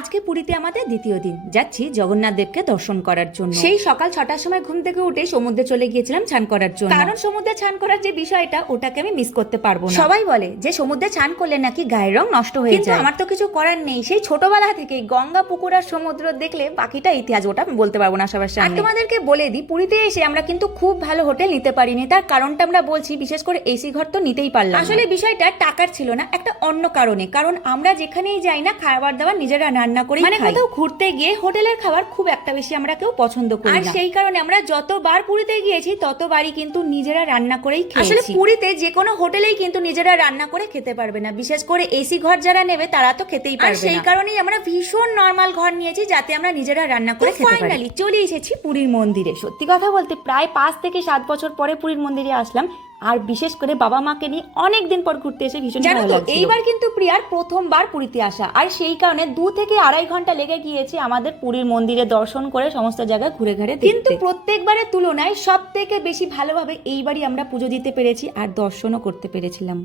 আজকে পুরীতে আমাদের দ্বিতীয় দিন, যাচ্ছি জগন্নাথ দেবকে দর্শন করার জন্য। সেই সকাল 6টার সময় ঘুম থেকে উঠে সমুদ্রে চলে গিয়েছিলাম স্নান করার জন্য, কারণ সমুদ্রে স্নান করার যে বিষয়টা ওটাকে আমি মিস করতে পারবো না। সবাই বলে যে সমুদ্রে স্নান করলে নাকি গায়ের রং নষ্ট হয়ে যায়, কিন্তু আমার তো কিছু করার নেই। সেই ছোটবেলা থেকে গঙ্গা পুকুর আর সমুদ্র দেখলে বাকিটা ইতিহাস, ওটা আমি বলতে পারবো না সবার সামনে। আর তোমাদেরকে বলে দিই, পুরীতে এসে আমরা কিন্তু খুব ভালো হোটেল নিতে পারিনি। তার কারণটা আমরা বলছি, বিশেষ করে এসি ঘর তো নিতেই পারলাম। আসলে বিষয়টা টাকার ছিল না, একটা অন্য কারণে। কারণ আমরা যেখানেই যাই না, খাবার দাবার নিজেরা রান্না করে, মানে কোথাও ঘুরতে গিয়ে হোটেলের খাবার খুব একটা বেশি আমরা কেউ পছন্দ করি না। আর সেই কারণে আমরা যতবার পুরীতে গিয়েছি ততবারই কিন্তু নিজেরা রান্না করেই খেয়েছি। আসলে পুরীতে যে কোনো হোটেলেই কিন্তু নিজেরা রান্না করে খেতে পারবে না, বিশেষ করে এসি ঘর যারা নেবে তারা তো খেতেই পারবে না। সেই কারণেই আমরা ভীষণ নরমাল ঘর নিয়েছি, যাতে আমরা নিজেরা রান্না করে খেতে পারি। ফাইনালি চলে এসেছি পুরীর মন্দিরে। সত্যি কথা বলতে প্রায় 5 থেকে 7 বছর পরে পুরীর মন্দিরে আসলাম, আর বিশেষ করে বাবা মাকে নিয়ে অনেক দিন পর ঘুরতে এসে ভীষণ ভালো লাগছে। এইবার কিন্তু প্রিয়ার প্রথমবার পুরীতে আসা, আর সেই কারণে 2 থেকে 2.5 ঘন্টা লেগে গিয়েছে আমাদের পুরীর মন্দিরে দর্শন করে সমস্ত জায়গায় ঘুরে ঘুরে। কিন্তু প্রত্যেকবারের তুলনায় সব থেকে বেশি ভালোভাবে এইবারই আমরা পুজো দিতে পেরেছি আর দর্শনও করতে পেরেছিলাম।